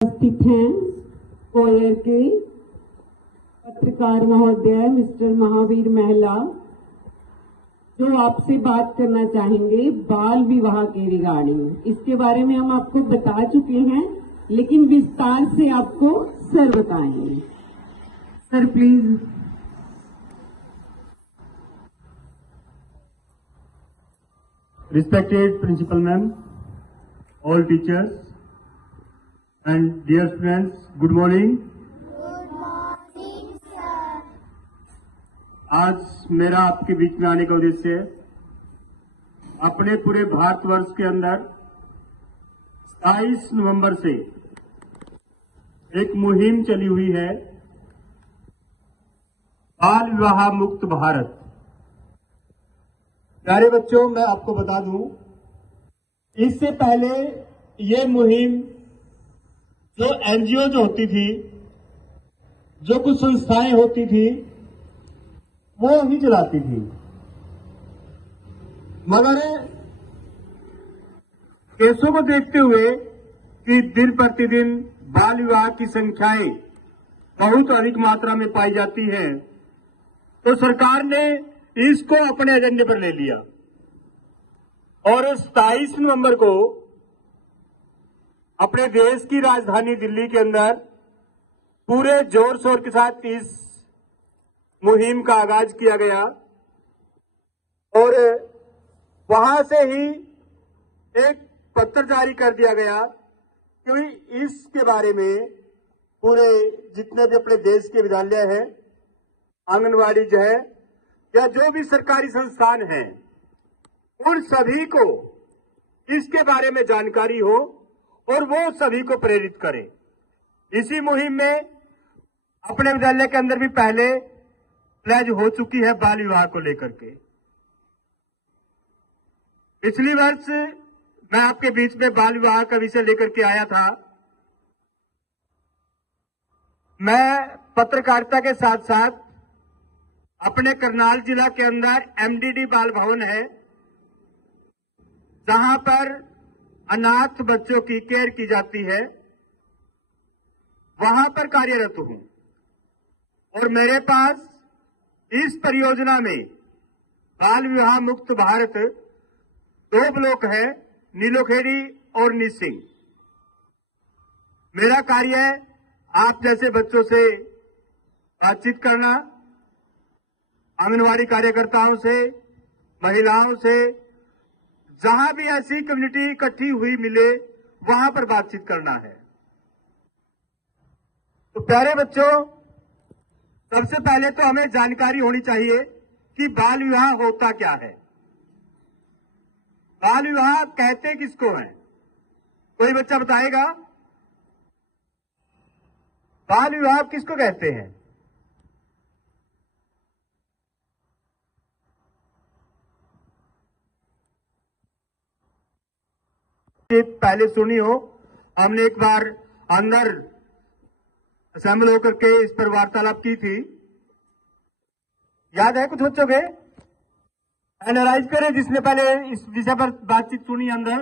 उपस्थित हैं कोयर के पत्रकार महोदय मिस्टर महावीर महला, जो आपसे बात करना चाहेंगे बाल विवाह के रिगार्डिंग। इसके बारे में हम आपको बता चुके हैं, लेकिन विस्तार से आपको सर बताएंगे। Sir please. Respected Principal Ma'am, all teachers and dear students, good morning. Good morning, sir. आज मेरा आपके बीच में आने का उद्देश्य है, अपने पूरे भारतवर्ष के अंदर 27 नवंबर से एक मुहिम चली हुई है, बाल विवाह मुक्त भारत। प्यारे बच्चों, मैं आपको बता दूं, इससे पहले ये मुहिम जो एनजीओ जो होती थी, जो कुछ संस्थाएं होती थी, वो ही चलाती थी। मगर केसों को देखते हुए कि दिन प्रतिदिन बाल विवाह की संख्याएं बहुत अधिक मात्रा में पाई जाती है, तो सरकार ने इसको अपने एजेंडे पर ले लिया और 27 नवंबर को अपने देश की राजधानी दिल्ली के अंदर पूरे जोर शोर के साथ इस मुहिम का आगाज किया गया और वहां से ही एक पत्र जारी कर दिया गया कि इसके बारे में पूरे जितने भी अपने देश के विद्यालय हैं, आंगनवाड़ी जो है या जो भी सरकारी संस्थान हैं, उन सभी को इसके बारे में जानकारी हो और वो सभी को प्रेरित करें। इसी मुहिम में अपने विद्यालय के अंदर भी पहले प्लेज हो चुकी है बाल विवाह को लेकर के। पिछली वर्ष मैं आपके बीच में बाल विवाह का विषय लेकर के आया था। मैं पत्रकारिता के साथ साथ अपने करनाल जिला के अंदर एमडीडी बाल भवन है, जहां पर अनाथ बच्चों की केयर की जाती है, वहां पर कार्यरत हूं और मेरे पास इस परियोजना में बाल विवाह मुक्त भारत 2 ब्लॉक है, नीलोखेड़ी और निसिंग। मेरा कार्य है आप जैसे बच्चों से बातचीत करना, आंगनवाड़ी कार्यकर्ताओं से, महिलाओं से, जहां भी ऐसी कम्युनिटी इकट्ठी हुई मिले वहां पर बातचीत करना है। तो प्यारे बच्चों, सबसे पहले तो हमें जानकारी होनी चाहिए कि बाल विवाह होता क्या है। बाल विवाह कहते किसको हैं? कोई बच्चा बताएगा? बाल विवाह किसको कहते हैं? पहले सुनी हो, हमने एक बार अंदर असेंबल होकर के इस पर वार्तालाप की थी, याद है कुछ बच्चों के? एनालाइज करें जिसने पहले इस विषय पर बातचीत सुनी अंदर।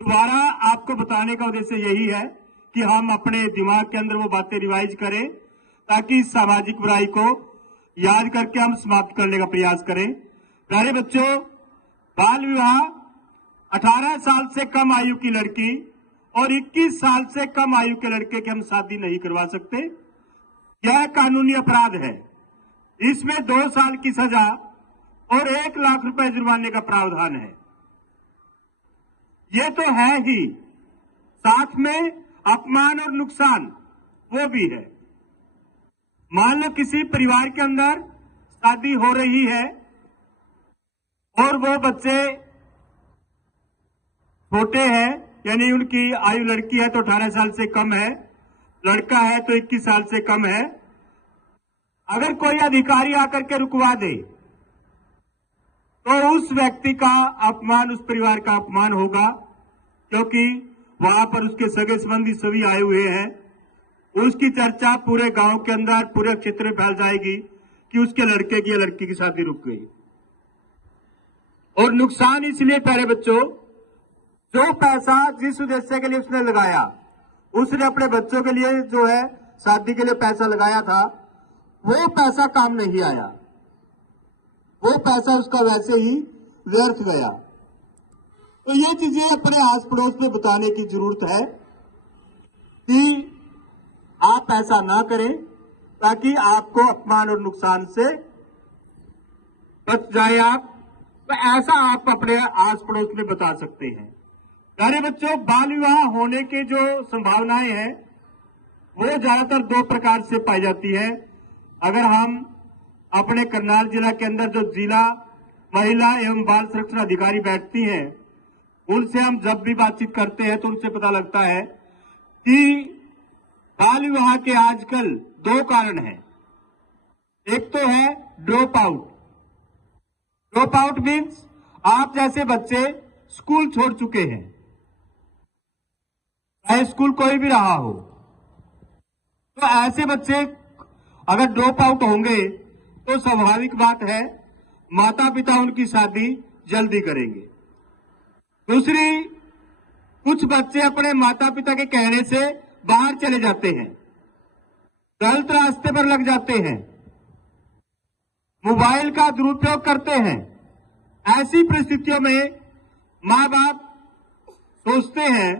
दोबारा आपको बताने का उद्देश्य यही है कि हम अपने दिमाग के अंदर वो बातें रिवाइज करें, ताकि सामाजिक बुराई को याद करके हम समाप्त करने का प्रयास करें। प्यारे बच्चों, बाल विवाह 18 साल से कम आयु की लड़की और 21 साल से कम आयु के लड़के की हम शादी नहीं करवा सकते। यह कानूनी अपराध है। इसमें 2 साल की सजा और 1 लाख रुपए जुर्माने का प्रावधान है। ये तो है ही, साथ में अपमान और नुकसान वो भी है। मान लो किसी परिवार के अंदर शादी हो रही है और वो बच्चे छोटे हैं, यानी उनकी आयु लड़की है तो 18 साल से कम है, लड़का है तो 21 साल से कम है। अगर कोई अधिकारी आकर के रुकवा दे तो उस व्यक्ति का अपमान, उस परिवार का अपमान होगा, क्योंकि वहां पर उसके सगे संबंधी सभी आए हुए हैं। उसकी चर्चा पूरे गांव के अंदर, पूरे क्षेत्र में फैल जाएगी कि उसके लड़के की या लड़की की शादी रुक गई। और नुकसान इसलिए प्यारे बच्चों, जो पैसा जिस उद्देश्य के लिए उसने लगाया, उसने अपने बच्चों के लिए जो है शादी के लिए पैसा लगाया था, वो पैसा काम नहीं आया, वो पैसा उसका वैसे ही व्यर्थ गया। तो ये चीजें अपने आस पड़ोस में बताने की जरूरत है कि आप ऐसा ना करें, ताकि आपको अपमान और नुकसान से बच जाए आप। तो ऐसा आप अपने आस पड़ोस में बता सकते हैं। प्यारे बच्चों, बाल विवाह होने की जो संभावनाएं हैं वो ज्यादातर दो प्रकार से पाई जाती है। अगर हम अपने करनाल जिला के अंदर जो जिला महिला एवं बाल संरक्षण अधिकारी बैठती हैं, उनसे हम जब भी बातचीत करते हैं तो उनसे पता लगता है कि बाल विवाह के आजकल दो कारण हैं। एक तो है drop out. Drop out means आप जैसे बच्चे स्कूल छोड़ चुके हैं, चाहे स्कूल कोई भी रहा हो, तो ऐसे बच्चे अगर ड्रॉप आउट होंगे तो स्वाभाविक बात है माता पिता उनकी शादी जल्दी करेंगे। दूसरी, कुछ बच्चे अपने माता पिता के कहने से बाहर चले जाते हैं, गलत रास्ते पर लग जाते हैं, मोबाइल का दुरुपयोग करते हैं। ऐसी परिस्थितियों में मां बाप सोचते हैं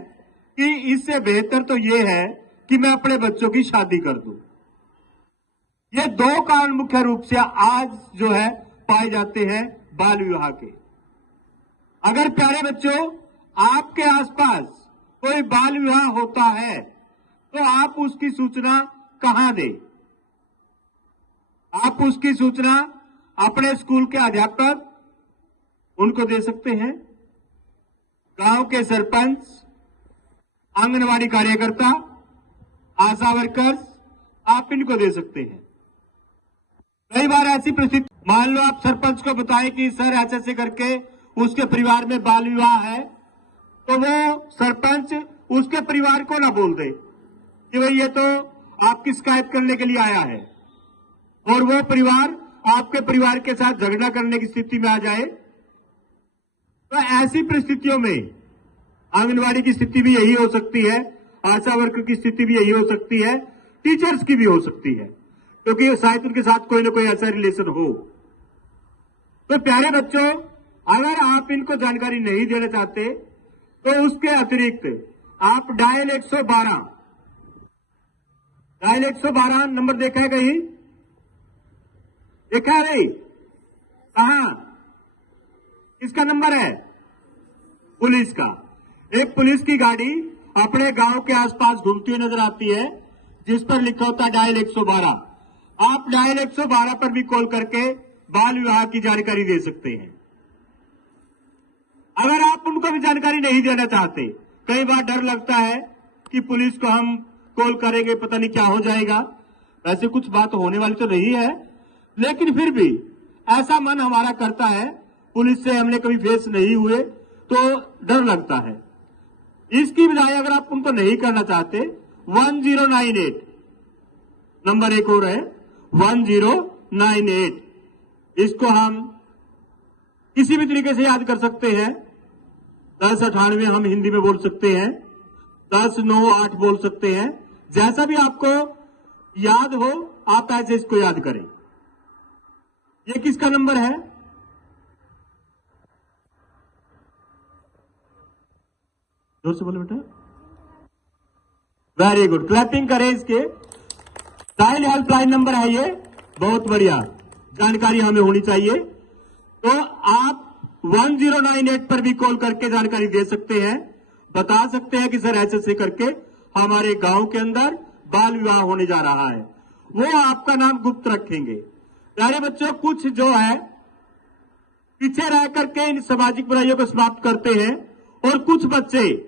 कि इससे बेहतर तो ये है कि मैं अपने बच्चों की शादी कर दूं। ये दो कारण मुख्य रूप से आज जो है पाए जाते हैं बाल विवाह के। अगर प्यारे बच्चों आपके आसपास कोई बाल विवाह होता है तो आप उसकी सूचना कहां दें? आप उसकी सूचना अपने स्कूल के अध्यापक उनको दे सकते हैं, गांव के सरपंच, आंगनवाड़ी कार्यकर्ता, आशा वर्कर्स, आप इनको दे सकते हैं। कई बार ऐसी परिस्थिति, मान लो आप सरपंच को बताएं कि सर ऐसे करके उसके परिवार में बाल विवाह है, तो वो सरपंच उसके परिवार को ना बोल दे कि भाई ये तो आपकी शिकायत करने के लिए आया है, और वो परिवार आपके परिवार के साथ झगड़ा करने की स्थिति में आ जाए। तो ऐसी परिस्थितियों में आंगनवाड़ी की स्थिति भी यही हो सकती है, आशा वर्कर की स्थिति भी यही हो सकती है, टीचर्स की भी हो सकती है, क्योंकि शायद उनके साथ कोई ना कोई ऐसा रिलेशन हो। तो प्यारे बच्चों, अगर आप इनको जानकारी नहीं देना चाहते तो उसके अतिरिक्त आप डायल 112 नंबर देखा है कहीं? देखा है नहीं? कहां? किसका नंबर है? पुलिस का। एक पुलिस की गाड़ी अपने गांव के आसपास घूमती हुई नजर आती है, जिस पर लिखा होता है डायल 112। आप डायल 112 पर भी कॉल करके बाल विवाह की जानकारी दे सकते हैं। अगर आप उनको भी जानकारी नहीं देना चाहते, कई बार डर लगता है कि पुलिस को हम कॉल करेंगे पता नहीं क्या हो जाएगा, वैसे कुछ बात होने वाली तो नहीं है, लेकिन फिर भी ऐसा मन हमारा करता है, पुलिस से हमने कभी फेस नहीं हुए तो डर लगता है। इसकी बजाय अगर आप उनको नहीं करना चाहते, 1098 नंबर एक और है, 1098, इसको हम किसी भी तरीके से याद कर सकते हैं। 1098 हम हिंदी में बोल सकते हैं, 1098 बोल सकते हैं, जैसा भी आपको याद हो आप ऐसे इसको याद करें। ये किसका नंबर है? जोर से बोलो बेटा। वेरी गुड, क्लैपिंग करें इसके। चाइल्ड हेल्पलाइन नंबर है ये, बहुत बढ़िया जानकारी हमें होनी चाहिए। तो आप 1098 पर भी कॉल करके जानकारी दे सकते हैं, बता सकते हैं कि सर ऐसे करके हमारे गांव के अंदर बाल विवाह होने जा रहा है। वो आपका नाम गुप्त रखेंगे। प्यारे बच्चों, कुछ जो है पीछे रह करके इन सामाजिक बुराइयों को समाप्त करते हैं, और कुछ बच्चे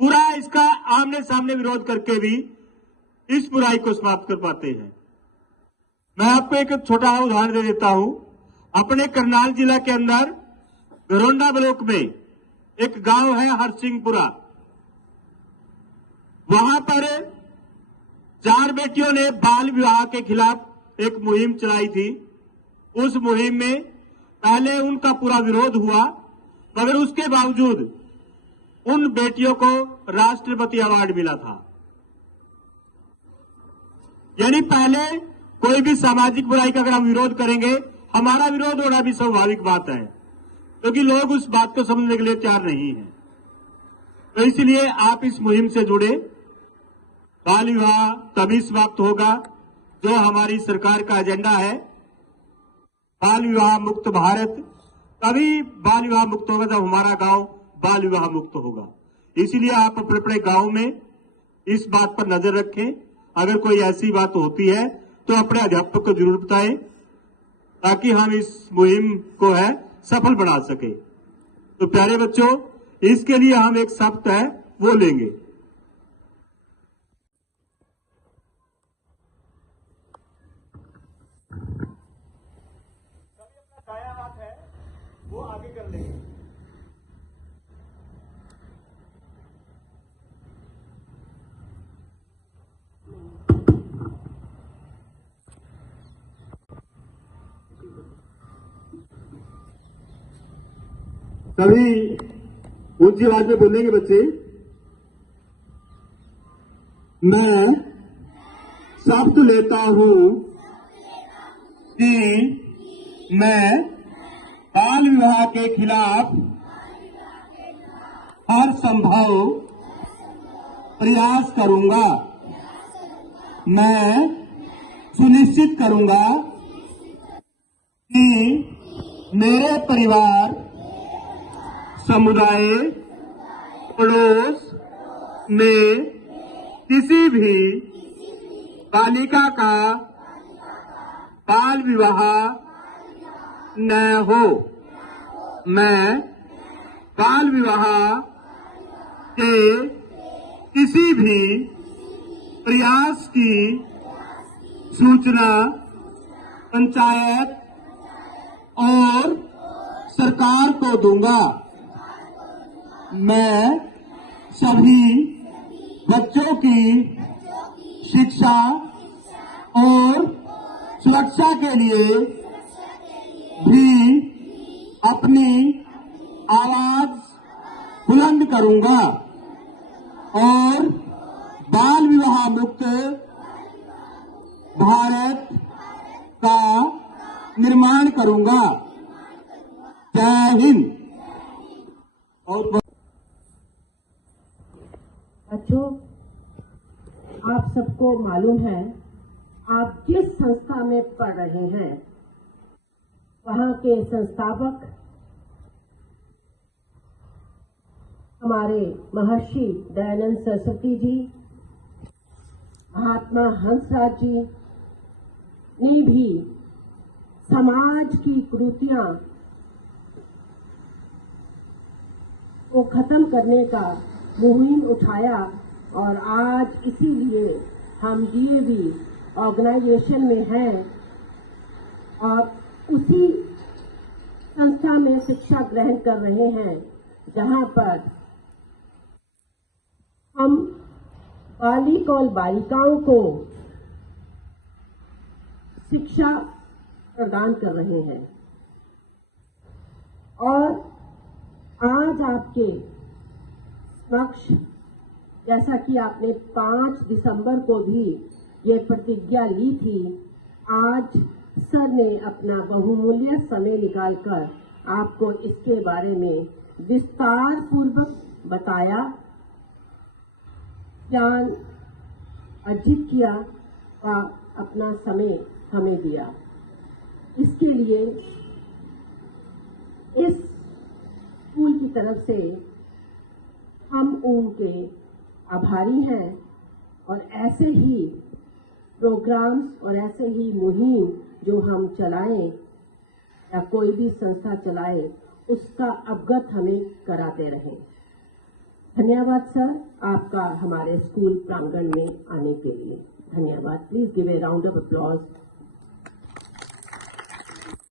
पूरा इसका आमने सामने विरोध करके भी इस बुराई को समाप्त कर पाते हैं। मैं आपको एक छोटा उदाहरण दे देता हूं। अपने करनाल जिला के अंदर घरोंडा ब्लॉक में एक गांव है हरसिंहपुरा, वहां पर 4 बेटियों ने बाल विवाह के खिलाफ एक मुहिम चलाई थी। उस मुहिम में पहले उनका पूरा विरोध हुआ, मगर उसके बावजूद उन बेटियों को राष्ट्रपति अवार्ड मिला था। यानी पहले कोई भी सामाजिक बुराई का अगर हम विरोध करेंगे, हमारा विरोध होना भी स्वाभाविक बात है, क्योंकि लोग उस बात को समझने के लिए तैयार नहीं है। तो इसलिए आप इस मुहिम से जुड़े। बाल विवाह तभी समाप्त होगा जो हमारी सरकार का एजेंडा है, बाल विवाह मुक्त भारत। तभी बाल विवाह मुक्त होगा जब हमारा गांव बाल विवाह मुक्त होगा। इसीलिए आप अपने अपने गांव में इस बात पर नजर रखें। अगर कोई ऐसी बात होती है तो अपने अध्यापक को जरूर बताएं, ताकि हम इस मुहिम को है सफल बना सके। तो प्यारे बच्चों, इसके लिए हम एक शब्द है वो लेंगे। सभी अपना दाया हाथ है वो आगे कर लेंगे। सभी ऊंची आवाज में बोलेंगे बच्चे। मैं शब्द लेता हूं कि मैं बाल विवाह के खिलाफ हर संभव प्रयास करूंगा। मैं सुनिश्चित करूंगा कि मेरे परिवार, समुदाय, पड़ोस में किसी भी बालिका का बाल विवाह न हो। मैं बाल विवाह के किसी भी प्रयास की सूचना पंचायत और सरकार को दूंगा। मैं सभी बच्चों की शिक्षा और सुरक्षा के लिए भी अपनी आवाज बुलंद करूंगा और बाल विवाह मुक्त भारत का निर्माण करूंगा। जय हिंद। और बच्चों, आप सबको मालूम है, आप जिस संस्था में पढ़ रहे हैं वहां के संस्थापक हमारे महर्षि दयानंद सरस्वती जी, महात्मा हंसराज जी ने भी समाज की कुरीतियां को खत्म करने का मुहिम उठाया और आज इसीलिए हम डीएवी ऑर्गेनाइजेशन में हैं और उसी संस्था में शिक्षा ग्रहण कर रहे हैं जहां पर हम बालिक और बालिकाओं को शिक्षा प्रदान कर रहे हैं। और आज आपके समक्ष, जैसा कि आपने 5 दिसंबर को भी ये प्रतिज्ञा ली थी, आज सर ने अपना बहुमूल्य समय निकालकर आपको इसके बारे में विस्तार पूर्वक बताया, ज्ञान अर्जित किया और अपना समय हमें दिया। इसके लिए इस स्कूल की तरफ से हम उनके आभारी हैं और ऐसे ही प्रोग्राम्स और ऐसे ही मुहिम जो हम चलाएं या कोई भी संस्था चलाए उसका अवगत हमें कराते रहें। धन्यवाद सर, आपका हमारे स्कूल प्रांगण में आने के लिए धन्यवाद। Please give A round of applause